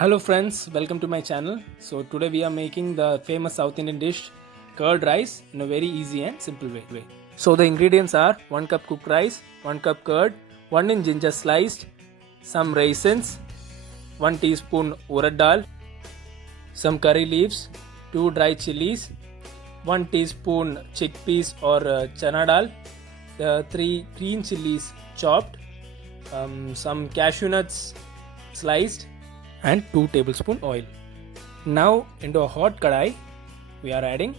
Hello friends, welcome to my channel. So today we are making the famous South Indian dish curd rice in a very easy and simple way. So the ingredients are 1 cup cooked rice, 1 cup curd, 1 inch ginger sliced, some raisins, 1 teaspoon urad dal, some curry leaves, 2 dry chilies, 1 teaspoon chickpeas or chana dal, 3 green chilies chopped, some cashew nuts sliced, and 2 tablespoon oil. Now into a hot kadai we are adding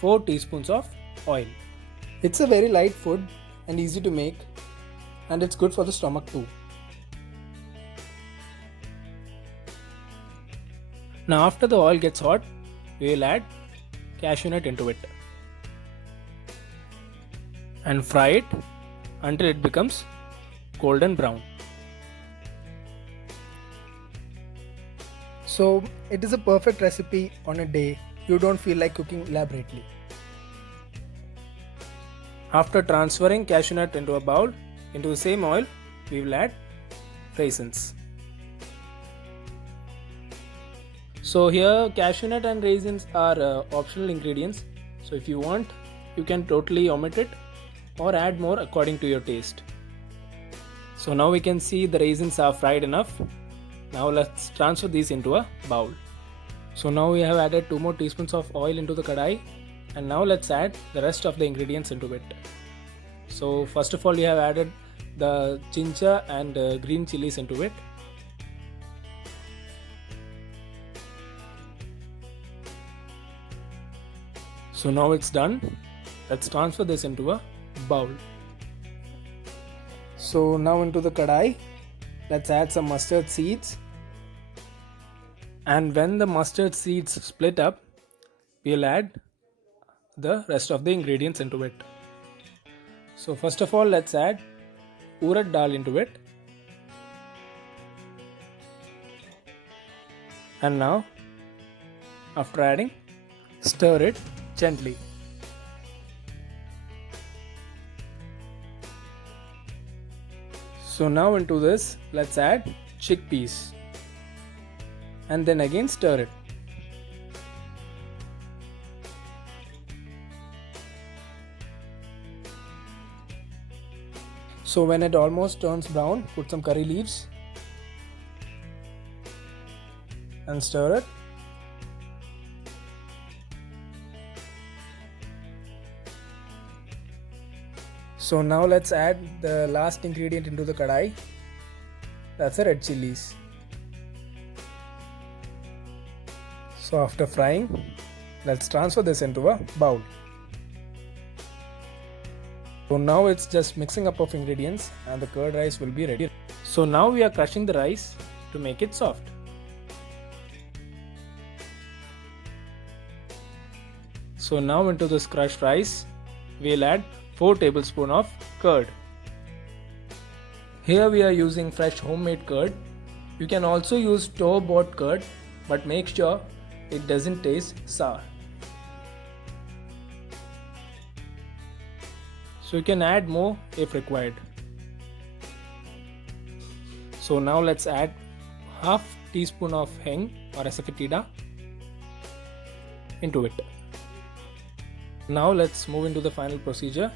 4 teaspoons of oil. It's a very light food and easy to make, and it's good for the stomach too. Now after the oil gets hot, we will add cashew nut into it and fry it until it becomes golden brown. So it is a perfect recipe on a day you don't feel like cooking elaborately. After transferring cashew nut into a bowl, into the same oil, we will add raisins. So here cashew nut and raisins are optional ingredients. So if you want, you can totally omit it or add more according to your taste. So now we can see the raisins are fried enough. Now let's transfer these into a bowl. So now we have added 2 more teaspoons of oil into the kadai, and now let's add the rest of the ingredients into it. So first of all we have added the ginger and green chilies into it. So now it's done. Let's transfer this into a bowl. So now into the kadai, let's add some mustard seeds. And when the mustard seeds split up, we'll add the rest of the ingredients into it. So first of all, let's add urad dal into it. And now, after adding, stir it gently. So now into this, let's add chickpeas. And then again stir it. So when it almost turns brown, put some curry leaves and stir it. So now let's add the last ingredient into the kadai. That's the red chilies. So after frying, let's transfer this into a bowl. So now it's just mixing up of ingredients and the curd rice will be ready. So now we are crushing the rice to make it soft. So now into this crushed rice, we'll add 4 tablespoons of curd. Here we are using fresh homemade curd. You can also use store-bought curd, but make sure it doesn't taste sour. So you can add more if required. So now let's add half teaspoon of heng or asafoetida into it. Now let's move into the final procedure.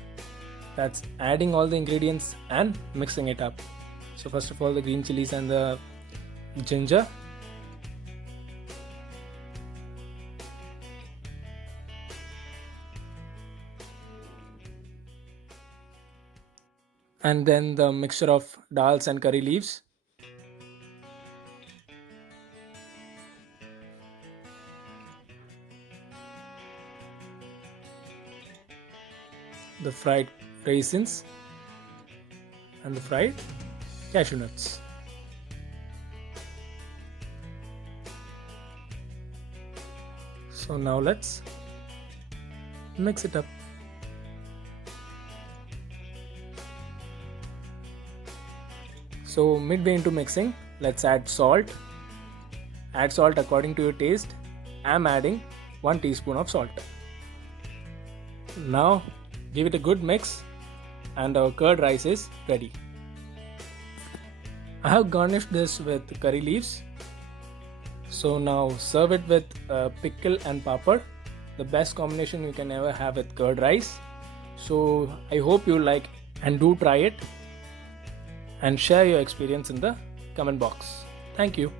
That's adding all the ingredients and mixing it up. So first of all, the green chilies and the ginger. And then the mixture of dals and curry leaves. The fried raisins and the fried cashew nuts. So now let's mix it up. So midway into mixing, let's add salt. Add salt according to your taste. I'm adding 1 teaspoon of salt. Now give it a good mix and our curd rice is ready. I have garnished this with curry leaves So now serve it with pickle and papad, the best combination you can ever have with curd rice. So I hope you like and do try it and share your experience in the comment box. Thank you.